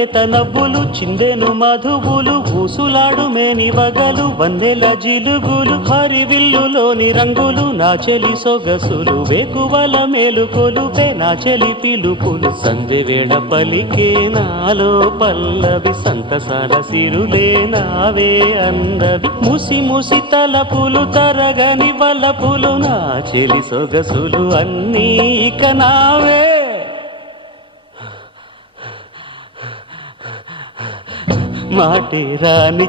లేత నవ్వులు చిందెను మధువులు ఊసులాడు మేని వగలు వన్నెల జిలుగులు హరివిల్లులోని రంగులు నా చెలి సొగసులు వేకువల మేలుకొలుపే నా చెలి పిలుపులు సంధి వేళ పలికే నాలో పల్లవి సంతసాల సిరులే నావే అందవి ముసి ముసి తలపులు తరగని వలపులు నా చెలి సొగసులు అన్నీ ఇక నావే మాటే రాని